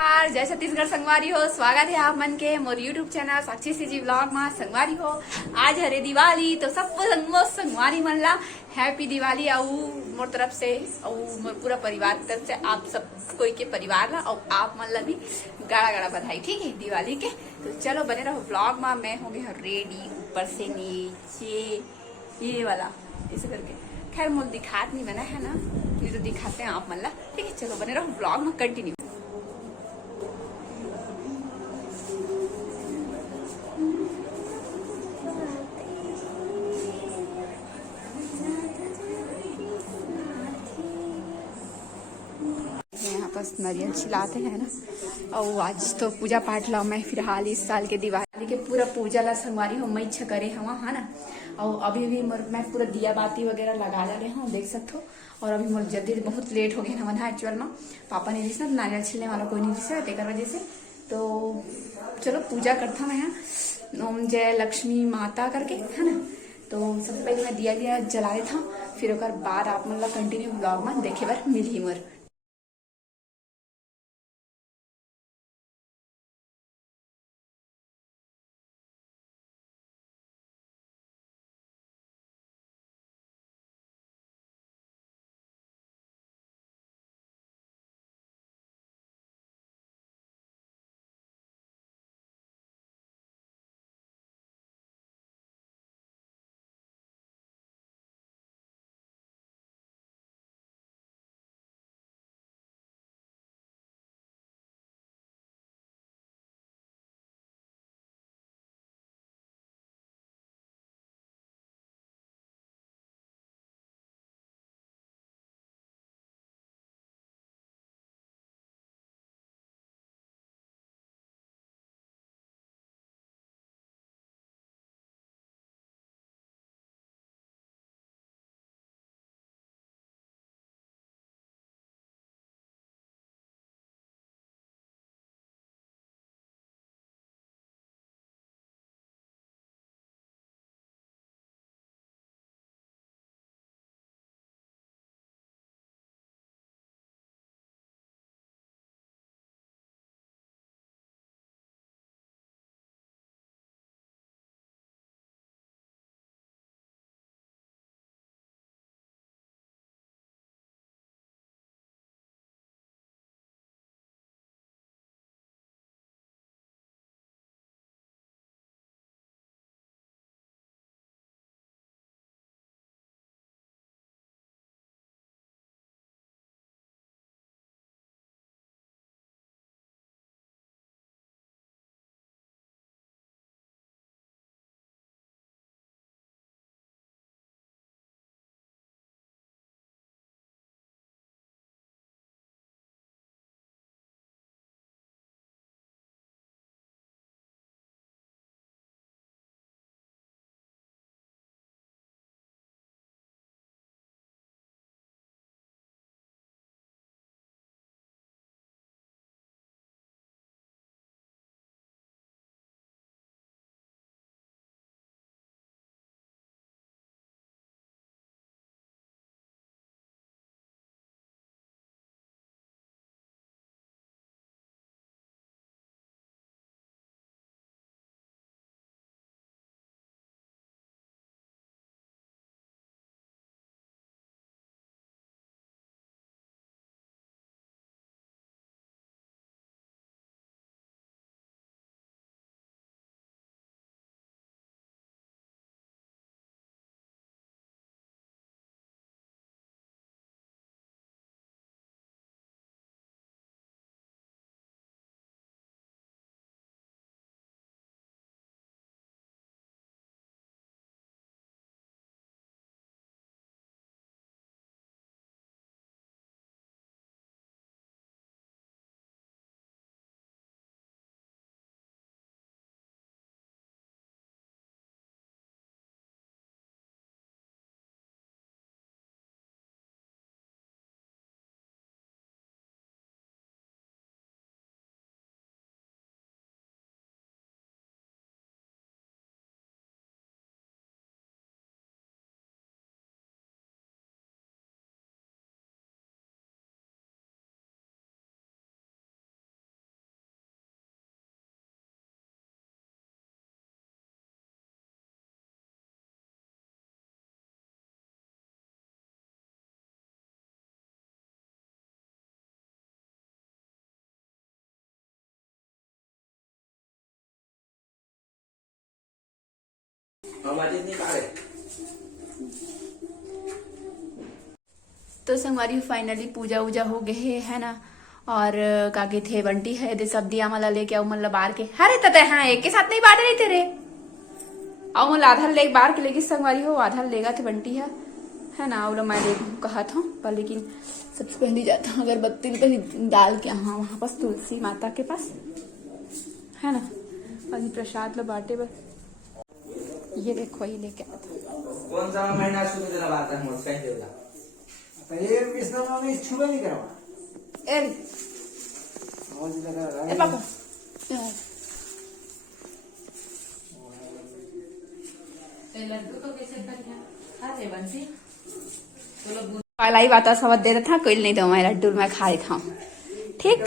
नमस्कार, जय छत्तीसगढ़ संगवारी हो। स्वागत है आप मन के मोर यूट्यूब चैनल साक्षी सी जी ब्लॉग में। संगवारी हो आज हरे दिवाली तो सब संगवारी मन ला हैप्पी दिवाली। और मोर तरफ से और मोर पूरा परिवार की तरफ से आप सब कोई के परिवार ला और आप मन ला भी गाड़ा गाड़ा बधाई, ठीक है, दिवाली के। तो चलो बने रहो ब्लॉग में। मैं हो गई रेडी ऊपर से नीचे ये वाला ऐसे करके। खैर मोल दिखात नहीं बना है ना, ये तो दिखाते हैं आप मन ला, ठीक है। चलो बने रहो ब्लॉग में, कंटिन्यू। यहाँ पास नारियल छिलाते हैं ना। और आज तो पूजा पाठ ला मैं फिलहाल इस साल के दिवाली के पूरा पूजा ला संगवारी हो मैं इच्छा करे हवा है ना। और अभी भी मैं पूरा दिया बाती वगैरह लगा रहे हूँ, देख सकते हो। और अभी मोर जल्दी बहुत लेट हो गए ना मन एक्चुअल में। पापा ने दिस ना नारियल छिलने वाला कोई नहीं दिसा तेकर वजह से। तो चलो पूजा करता मैं यहाँ ओम जय लक्ष्मी माता करके, है ना। तो सबसे पहले मैं दिया जला रहा था, फिर ओकर बाद आप मतलब कंटिन्यू ब्लॉग में देखे बार मिली मोर। तो संगवारी फाइनली पूजा वूजा हो गए है ना। और का के थे बंटी है दे सब दिया मला लेके आओ मतलब बार के अरे तते हाँ एक के साथ नहीं बांटे नहीं तेरे आओ मतलब आधा ले बार के लेगी संगवारी हो आधा लेगा थे बंटी है ना। और मैं कहा था पर लेकिन सबसे पहले जाता हूँ अगरबत्ती पे डाल के हाँ वहां पास तुलसी माता के पास है ना। अभी प्रसाद लो बांटे बस ये देखो ये लेके आया था। कौन सा महीना शुरू तेरा बात है मुझसे देवला ये विष्णु में छुबा नहीं करवा ए पापा लड्डू को कैसे कर बंसी बात सब दे रहा था कोई नहीं दो मैं लड्डू मैं खाए था ठीक।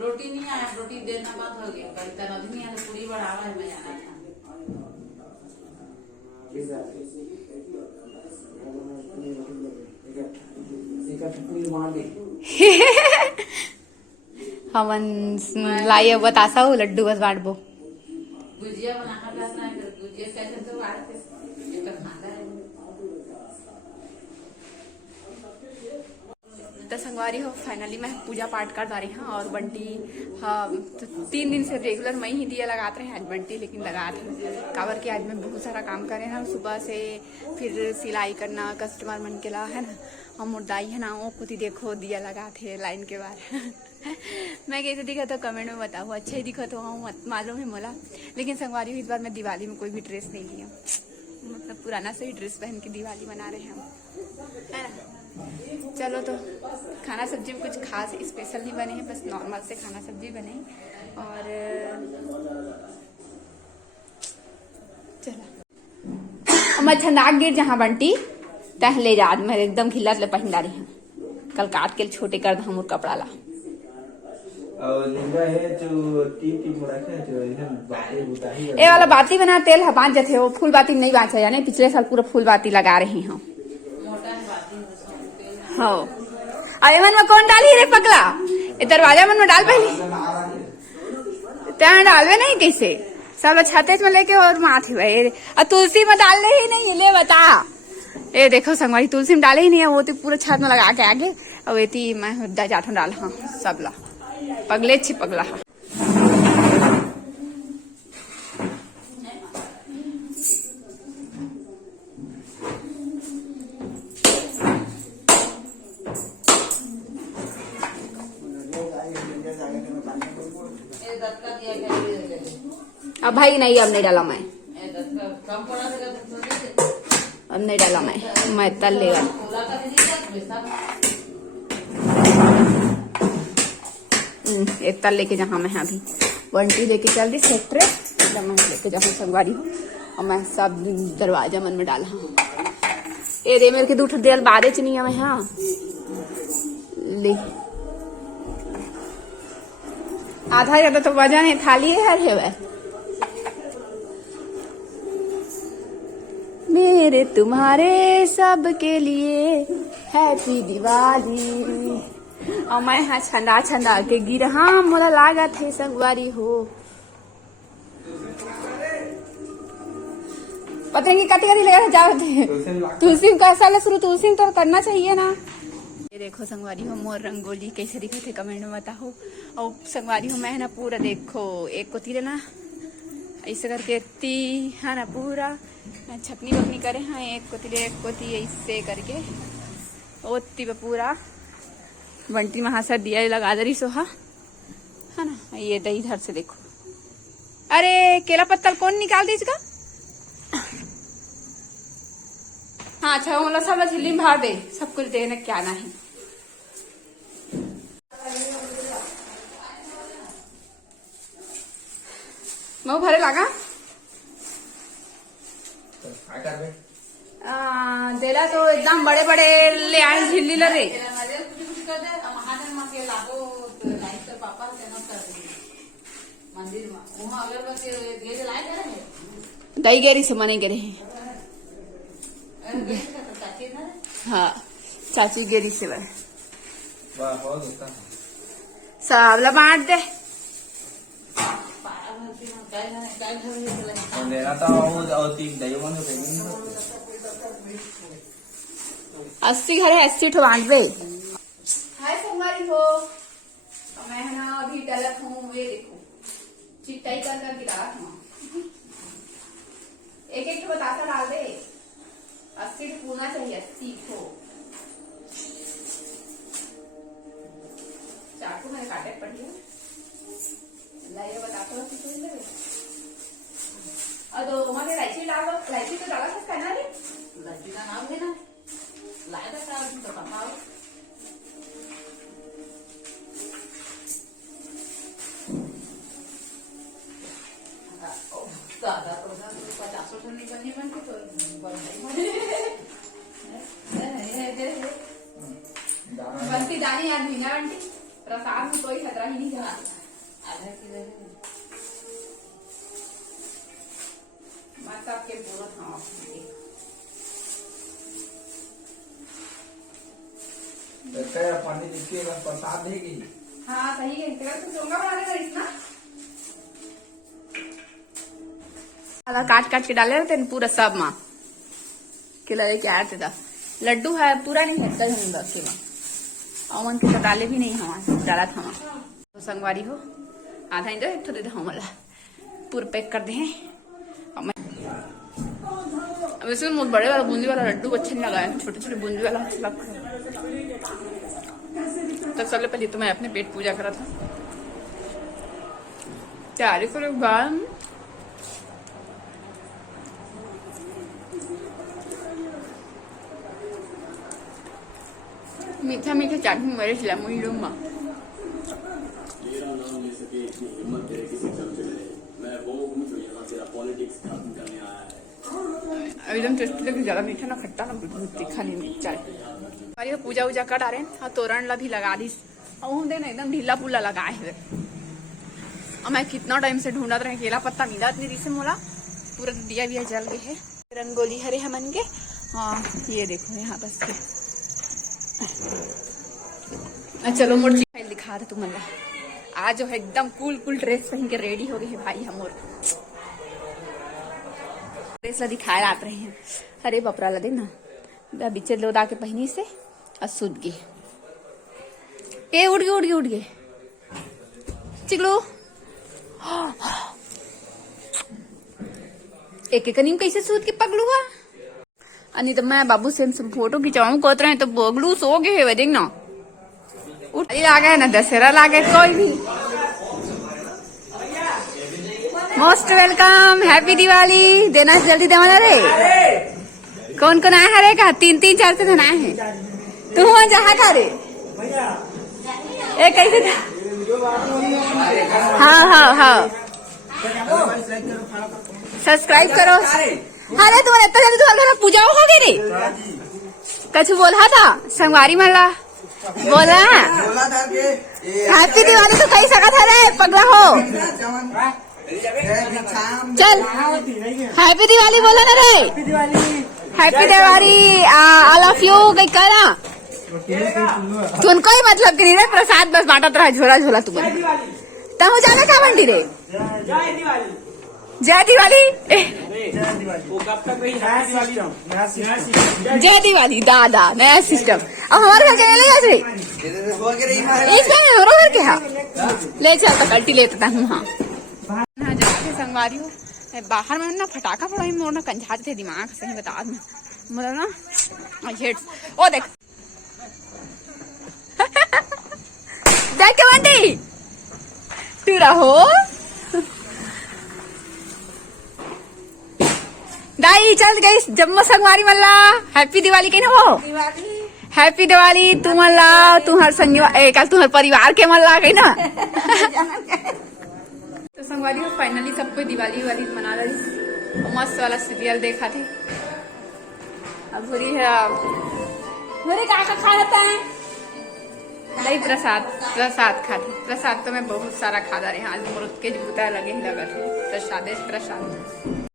रोटी नहीं आया रोटी देना बात हो गया कविता नदी नहीं आया पूरी बढ़ावा है मैं जाना था हमन लाइए बतासा हो लड्डू बस बांटबो गुजिया बनाना रहता है गुजिया कैसे तो बांटते तो संगवारी हो फाइनली मैं पूजा पाठ कर रही हूँ और बंटी हाँ तो 3 दिन से रेगुलर मैं ही दिया लगाते रहे आज बंटी लेकिन लगा थे काबर के आज मैं बहुत सारा काम करे ना सुबह से फिर सिलाई करना कस्टमर मन के ला है ना हम दाई है ना वो खुद ही देखो दिया लगा थे लाइन के बाहर मैं कैसे दिखा तो कमेंट में बताओ अच्छा ही दिखा तो हाँ मालूम है मोला। लेकिन संगवारी इस बार मैं दिवाली में कोई भी ड्रेस नहीं लिया मतलब पुराना से ही ड्रेस पहन के दिवाली मना रहे हैं हम है ना। चलो तो खाना सब्जी में कुछ खास स्पेशल नहीं बने हैं बस नॉर्मल से खाना सब्जी बने और चलो मैं छंदाक गिर जहाँ बंटी तह ले जा मैं एकदम खिला ले पहन रही हूँ कल काट के छोटे कर दा मोर कपड़ा ला और निंदा है जो टीप मोड़ा के जो एकदम बातें होता ही ए वाला बाती बना तेल है बांध जथे वो फूल बाती नहीं बांचा यानी पिछले साल पूरा फूल बाती लगा रही हूँ हाँ अरे मन में कौन डाली रे पगला ये दरवाजा मन में डाल पहले त्या डालवे नहीं कैसे सब छाते में लेके और माथे भाई और तुलसी में डालने ही नहीं ले बता ये देखो संगवारी तुलसी में डाले ही नहीं है वो तो पूरा छत में लगा के आगे और ये मैं जाठों डाल हाँ सब ला पगले छी पगला हा अब भाई नहीं अब नहीं डाला मैं अब नहीं डाला मैं तल लेगा एक तल लेके जहाँ मैं अभी बंटी लेके चल रही सेक्ट्रे जब मैं लेके जहाँ संगवारी हूँ और मैं सब दरवाजा मन में डाला हूँ ये दे मेरे के दूठ देल बारे च नहीं है मैं हाँ ले आधा ज्यादा तो वजन है थाली है वह मेरे तुम्हारे सब के लिए हैप्पी दिवाली और मैं यहाँ छंदा छंदा के गिर हाँ मोला लागा थे संगवारी हो पता नहीं कति कति लगा जाओ थे तुलसी का साल शुरू तुलसी तो करना चाहिए ना। ये देखो संगवारी हो मोर रंगोली कैसे दिखे थे कमेंट में बताओ। और संगवारी हो मैं ना पूरा देखो एक कोती रे ना ऐसे करके इतनी है ना पूरा छपनी वपनी करे हाँ एक कोती ऐसे करके ओती पे पूरा बंटी में हाथ दिया लगा दे रही सोहा है ना। ये दही इधर से देखो अरे केला पत्तल कौन निकाल दी इसका हाँ अच्छा मतलब सब झिल्ली में भर दे सब कुछ देने क्या ना है मैं भरे लगा देला तो एकदम बड़े बड़े ले आए झिल्ली लगे मंदिर में वहाँ अगरबत्ती लाए दही गेरी से मने गेरे हैं। हाँ चाची गेरी से वह वाह बहुत होता है। सब बांट दे और लेना था और 3 दही बनो देंगे। 80 घर है 80 ठो बांट दे। हाय सोमवारी हो तो मैं है ना अभी टलक हूँ। ये देखो चिट्टाई कर गिरा हूँ। एक ठो बतासा डाल दे। 80 ठो पूना चाहिए 80 ठो। चाकू मैंने काटे पड़ गया। लाइए बताता हूँ किस ले। और दो मैंने इलायची डालो। इलायची तो डाला था कहना रे। इलायची का नाम है ना लाया था तो बताओ। दादा तो 50 ठो निकलने बन के तो बनती दानी आदमी ना बंटी प्रसाद में कोई खतरा ही नहीं था। आधा किलो मैं सबके बोलो था देखते हैं पानी दिखिएगा प्रसाद देगी। हाँ सही है। तेरा तो चोंगा बनाने का इतना काट काट के डाले रहते पूरा सब माँ के लगे क्या आते था। लड्डू है पूरा नहीं है के अमन के तो डाले भी नहीं हमारे डाला था तो संगवारी हो आधा इंच एक दे हम पूरा पैक कर दे हैं। वैसे बहुत बड़े वाला बूंदी वाला लड्डू अच्छा नहीं लगा है। छोटे छोटे बूंदी वाला अच्छा लगता है। तो सबसे पहले तो मैं अपने पेट पूजा करा था। तैयारी करो बाद मीठा मीठा चाटनी मेरे खिला मुझे लूंगा। एकदम टेस्टी लगी। ज्यादा मीठा ना खट्टा ना बहुत तीखा नहीं। चल अरे पूजा वूजा कर आ रहे हैं। तोरण ला भी लगा दी और देना एकदम ढीला पुला लगाए हुए। और मैं कितना टाइम से ढूंढत रहे केला पत्ता मिला इतनी रिसे मोला। पूरा दिया भी जल गए है। रंगोली हरे हमन के। हाँ ये देखो यहाँ बस चलो मोर दिखा दे तुम आज जो है एकदम कूल कूल ड्रेस पहन के रेडी हो गए है भाई। हम और ड्रेस ला दिखाए आते रहे हैं। अरे बपरा ला देना बिचे लोदा के पहनी से और सूद गए। ए उड़ गए चिकलो एक एक नीम कैसे सूद के पगलू हुआ। अनि तो मैं बाबू से फोटो खिंचाऊं कहते रहे तो बगलू सो गए है। देख ना उठ लागे ना दशहरा लागे कोई भी। मोस्ट वेलकम हैप्पी दिवाली देना जल्दी देवाना रे। कौन कौन आया है रे का 3 4 से धन आए हैं। तू वहां जहाँ का रे एक कैसे हाँ सब्सक्राइब करो। अरे तुम्हारे इतना जल्दी तुम्हारे घर में पूजा हो गई रे। कछु बोला था संगवारी मल्ला बोला हैप्पी दिवाली तो कही सका था रे पगला हो। चल हैप्पी दिवाली बोला ना रे। Happy Diwali all of you कहीं करा तुमको ही मतलब कि नहीं रे। प्रसाद बस बांटत रहा झोला झोला तुम्हारे तब जाने का बंटी रे। जय दिवाली जय दिवाली दादा नया सिस्टम। अब हमारे घर के ले इसमें घर के हाँ ले चल तो कल्टी लेता हूँ। हाँ जाके संगवारी हो बाहर में ना फटाखा पड़ा ही मोर ना कंझाते थे दिमाग सही बता मतलब ना हेड ओ देख देख के बंटी तू रहो दाई चल गई जम्मू संगवारी मल्ला। हैप्पी दिवाली कहीं ना वो हैप्पी दिवाली तू मल्ला तुम्हार कल तुम्हारे परिवार के मल्ला कहीं ना। तो संगवारी फाइनली सबको दिवाली वाली मना रही। मस्त वाला सीरियल देखा थे। अब बुरी है मेरे क्या खा लेता है नहीं प्रसाद खाते। प्रसाद तो मैं बहुत सारा खाता रहे। आज मुर्ग के जूता लगे ही लगा थे प्रसाद।